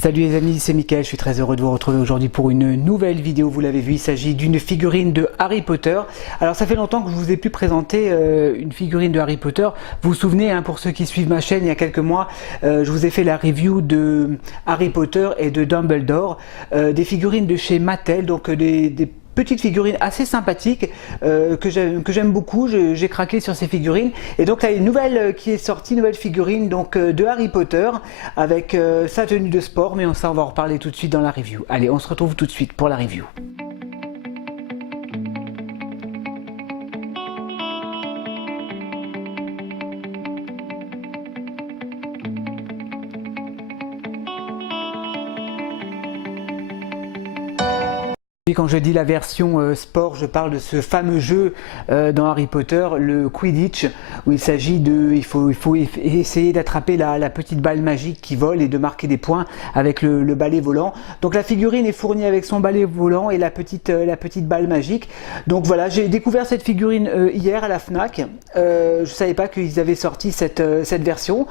Salut les amis, c'est Mickaël, je suis très heureux de vous retrouver aujourd'hui pour une nouvelle vidéo. Vous l'avez vu, il s'agit d'une figurine de Harry Potter. Alors ça fait longtemps que je vous ai pu présenter une figurine de Harry Potter. Vous vous souvenez, hein, pour ceux qui suivent ma chaîne, il y a quelques mois, je vous ai fait la review de Harry Potter et de Dumbledore, des figurines de chez Mattel, donc des petite figurine assez sympathique que j'aime beaucoup. J'ai craqué sur ces figurines et donc là il y a une nouvelle qui est sortie, nouvelle figurine donc de Harry Potter avec sa tenue de sport, mais ça on va en reparler tout de suite dans la review. Allez, on se retrouve tout de suite pour la review. Quand je dis la version sport, je parle de ce fameux jeu dans Harry Potter, le Quidditch, où il s'agit de, il faut essayer d'attraper la petite balle magique qui vole et de marquer des points avec le balai volant. Donc la figurine est fournie avec son balai volant et la petite balle magique. Donc voilà, j'ai découvert cette figurine hier à la Fnac. Je savais pas qu'ils avaient sorti cette version.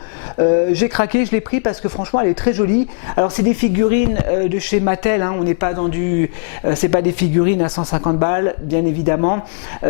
J'ai craqué, je l'ai pris parce que franchement elle est très jolie. Alors c'est des figurines de chez Mattel, hein, on n'est pas dans du c'est pas des figurines à 150 balles, bien évidemment.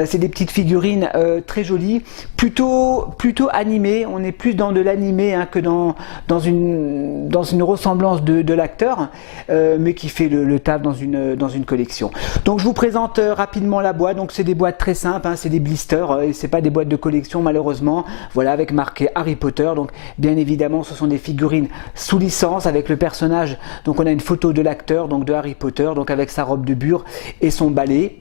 C'est des petites figurines très jolies, plutôt animées. On est plus dans de l'animé, hein, que dans une ressemblance de l'acteur, mais qui fait le taf dans une collection. Donc je vous présente rapidement la boîte. Donc c'est des boîtes très simples, hein, c'est des blisters, et c'est pas des boîtes de collection malheureusement. Voilà, avec marqué Harry Potter. Donc bien évidemment ce sont des figurines sous licence avec le personnage. Donc on a une photo de l'acteur, donc de Harry Potter, donc avec sa robe de bure et son balai.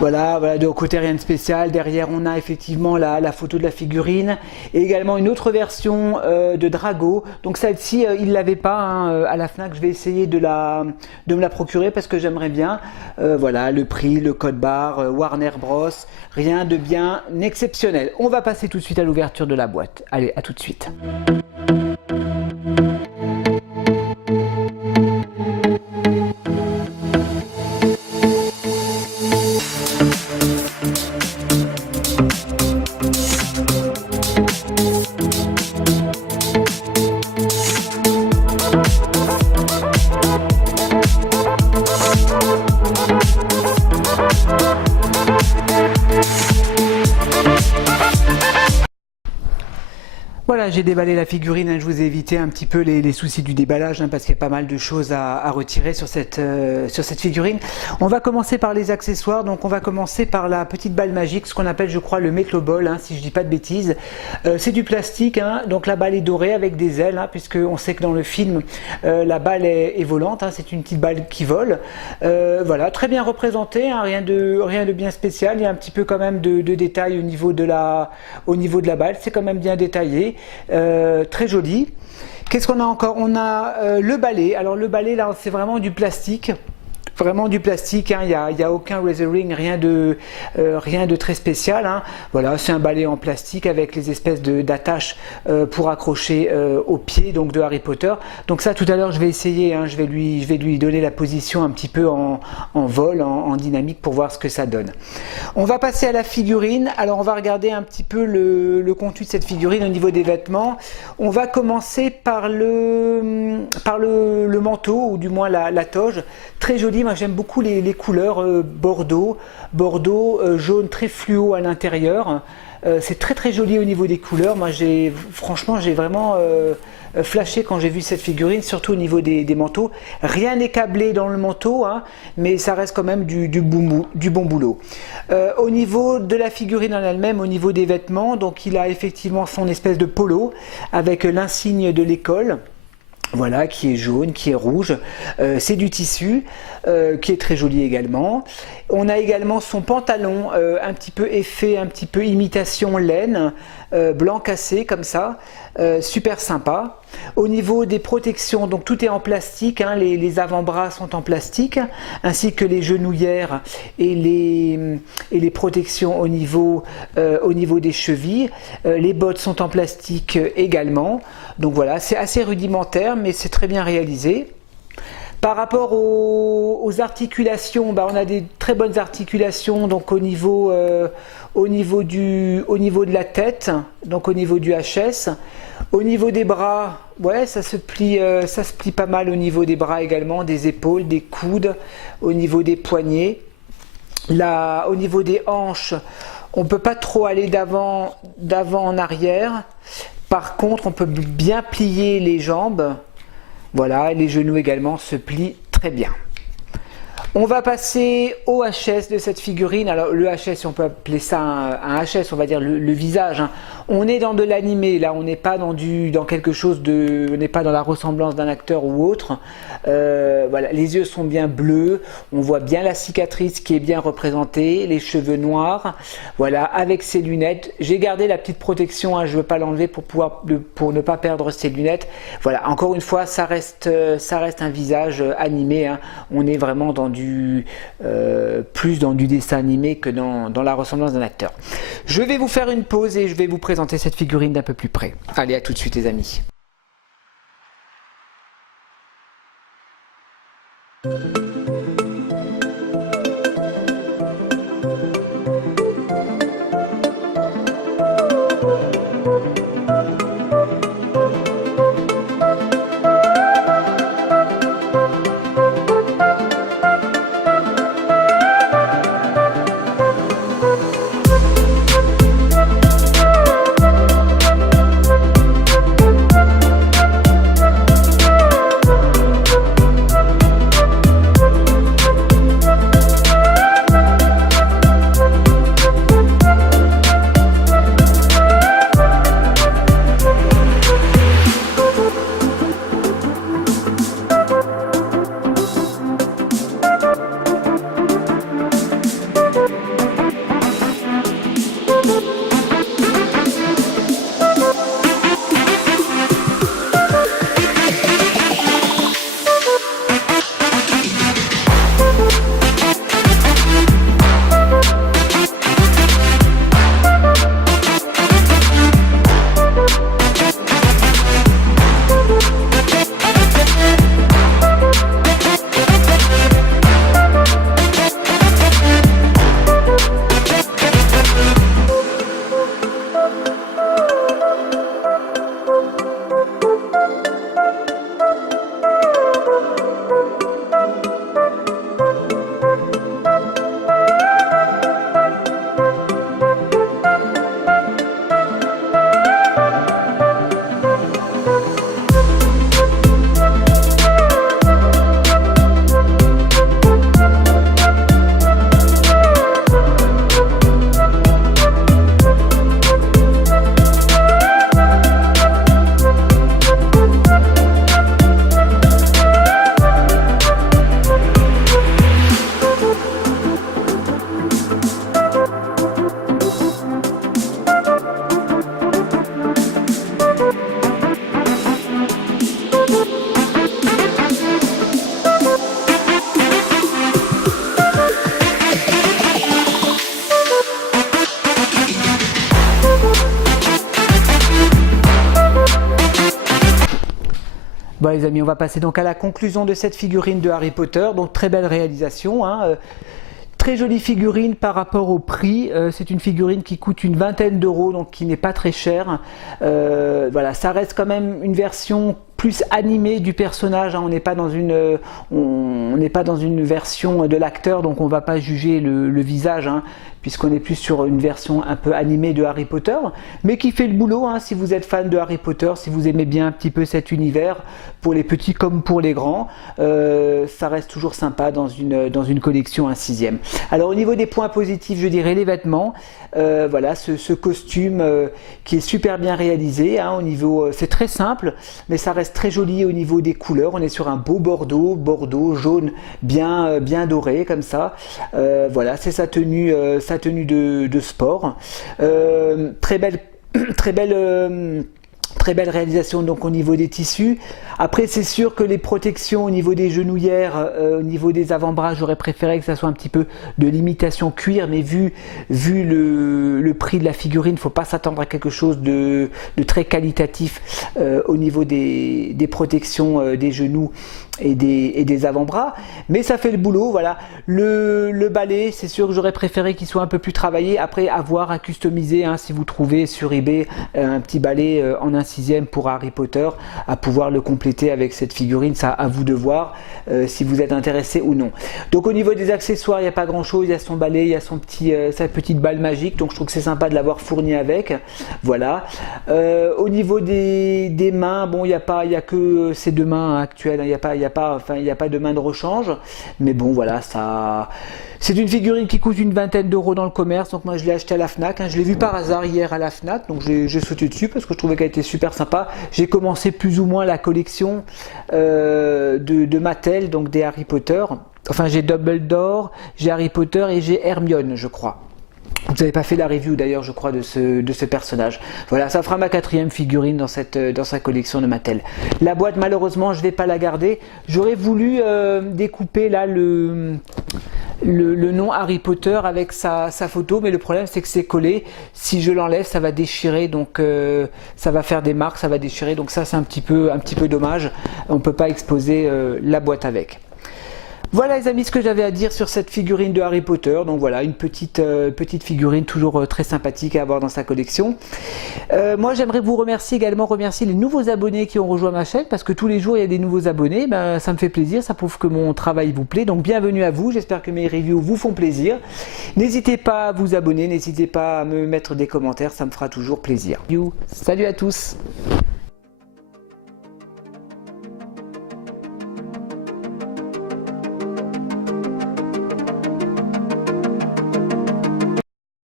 Voilà, de côté rien de spécial. Derrière on a effectivement la photo de la figurine et également une autre version de Drago. Donc celle-ci il l'avait pas, hein, à la Fnac. Je vais essayer de me la procurer parce que j'aimerais bien. Voilà, le prix, le code barre, Warner Bros, rien de bien exceptionnel. On va passer tout de suite à l'ouverture de la boîte. Allez, à tout de suite. Voilà, j'ai déballé la figurine, hein, je vous ai évité un petit peu les soucis du déballage, hein, parce qu'il y a pas mal de choses à retirer sur cette figurine. On va commencer par les accessoires. Donc on va commencer par la petite balle magique, ce qu'on appelle je crois le Metlo Ball, hein, si je dis pas de bêtises. C'est du plastique, hein, donc la balle est dorée avec des ailes, hein, puisque on sait que dans le film la balle est volante, hein, c'est une petite balle qui vole. Voilà, très bien représenté, hein, rien de bien spécial. Il y a un petit peu quand même de détails au niveau de la balle, c'est quand même bien détaillé. Très joli. Qu'est-ce qu'on a encore? On a le balai. Alors le balai là c'est vraiment du plastique. Vraiment du plastique, hein. Il y a aucun razoring, rien de très spécial, hein. Voilà, c'est un balai en plastique avec les espèces d'attaches pour accrocher au pied donc de Harry Potter. Donc ça tout à l'heure je vais essayer, hein, je vais lui donner la position un petit peu en vol, en dynamique pour voir ce que ça donne. On va passer à la figurine. Alors on va regarder un petit peu le contenu de cette figurine au niveau des vêtements. On va commencer par le manteau, ou du moins la toge, très jolie. Moi j'aime beaucoup les couleurs bordeaux, jaune très fluo à l'intérieur. C'est très joli au niveau des couleurs. Moi franchement j'ai vraiment flashé quand j'ai vu cette figurine, surtout au niveau des manteaux. Rien n'est câblé dans le manteau, hein, mais ça reste quand même du bon boulot. Au niveau de la figurine en elle-même, au niveau des vêtements, donc il a effectivement son espèce de polo avec l'insigne de l'école. Voilà, qui est jaune, qui est rouge, c'est du tissu, qui est très joli également. On a également son pantalon, un petit peu effet, un petit peu imitation laine, blanc cassé comme ça, super sympa. Au niveau des protections, donc tout est en plastique, hein, les avant-bras sont en plastique, ainsi que les genouillères et les protections au niveau des chevilles. Les bottes sont en plastique également. Donc voilà, c'est assez rudimentaire, mais c'est très bien réalisé. Par rapport aux articulations, on a des très bonnes articulations donc au niveau de la tête, donc au niveau du HS. Au niveau des bras, Ouais, ça se plie pas mal au niveau des bras également, des épaules, des coudes, au niveau des poignets. Là, au niveau des hanches, on ne peut pas trop aller d'avant en arrière. Par contre, on peut bien plier les jambes. Voilà, les genoux également se plient très bien. On va passer au HS de cette figurine. Alors le HS, si on peut appeler ça un HS, on va dire le visage, hein. On est dans de l'animé, là on n'est pas dans quelque chose de... On n'est pas dans la ressemblance d'un acteur ou autre. Voilà, les yeux sont bien bleus, on voit bien la cicatrice qui est bien représentée, les cheveux noirs, voilà, avec ses lunettes. J'ai gardé la petite protection, hein, je ne veux pas l'enlever pour ne pas perdre ses lunettes. Voilà, encore une fois, ça reste un visage animé, hein. On est vraiment dans plus dans du dessin animé que dans la ressemblance d'un acteur. Je vais vous faire une pause et je vais vous présenter cette figurine d'un peu plus près. Allez, à tout de suite les amis. Bon les amis, on va passer donc à la conclusion de cette figurine de Harry Potter. Donc très belle réalisation, hein. Très jolie figurine par rapport au prix. C'est une figurine qui coûte une vingtaine d'euros, donc qui n'est pas très chère. Voilà, ça reste quand même une version plus animée du personnage, hein. On n'est pas dans une version de l'acteur, donc on ne va pas juger le visage, hein, puisqu'on est plus sur une version un peu animée de Harry Potter, mais qui fait le boulot, hein, si vous êtes fan de Harry Potter, si vous aimez bien un petit peu cet univers, pour les petits comme pour les grands, ça reste toujours sympa dans une collection, un sixième. Alors au niveau des points positifs, je dirais les vêtements, voilà, ce costume qui est super bien réalisé, hein, au niveau, c'est très simple, mais ça reste très joli au niveau des couleurs. On est sur un beau bordeaux jaune bien doré comme ça. Voilà, c'est sa tenue de sport. Très belle réalisation donc au niveau des tissus. Après c'est sûr que les protections au niveau des genouillères, au niveau des avant-bras, j'aurais préféré que ça soit un petit peu de l'imitation cuir, mais vu le prix de la figurine, il ne faut pas s'attendre à quelque chose de très qualitatif au niveau des protections des genoux et des avant-bras, mais ça fait le boulot. Voilà, le balai, c'est sûr que j'aurais préféré qu'il soit un peu plus travaillé. Après, avoir à customiser, hein, si vous trouvez sur eBay un petit balai en 1/6 pour Harry Potter, à pouvoir le compléter avec cette figurine, ça à vous de voir si vous êtes intéressé ou non. Donc au niveau des accessoires, il n'y a pas grand chose, il y a son balai, il y a son sa petite balle magique, donc je trouve que c'est sympa de l'avoir fourni avec. Voilà. Au niveau des mains, bon, il n'y a que ces deux mains actuelles, il n'y a pas de main de rechange, mais bon voilà, ça c'est une figurine qui coûte une vingtaine d'euros dans le commerce, donc moi je l'ai acheté à la Fnac, hein. Je l'ai vu par hasard hier à la Fnac, donc j'ai sauté dessus parce que je trouvais qu'elle était super sympa. J'ai commencé plus ou moins la collection de Mattel, donc des Harry Potter. Enfin, j'ai Dumbledore, j'ai Harry Potter et j'ai Hermione, je crois. Vous n'avez pas fait la review d'ailleurs, je crois, de ce personnage. Voilà, ça fera ma 4e figurine dans sa collection de Mattel. La boîte, malheureusement, je ne vais pas la garder. J'aurais voulu découper là le nom Harry Potter avec sa photo, mais le problème c'est que c'est collé. Si je l'enlève, ça va déchirer, donc ça va faire des marques, ça va déchirer. Donc ça, c'est un petit peu dommage. On ne peut pas exposer la boîte avec. Voilà les amis, ce que j'avais à dire sur cette figurine de Harry Potter. Donc voilà, une petite figurine toujours très sympathique à avoir dans sa collection. Moi j'aimerais vous remercier les nouveaux abonnés qui ont rejoint ma chaîne, parce que tous les jours il y a des nouveaux abonnés. Ben, ça me fait plaisir, ça prouve que mon travail vous plaît. Donc bienvenue à vous, j'espère que mes reviews vous font plaisir. N'hésitez pas à vous abonner, n'hésitez pas à me mettre des commentaires, ça me fera toujours plaisir. Salut à tous.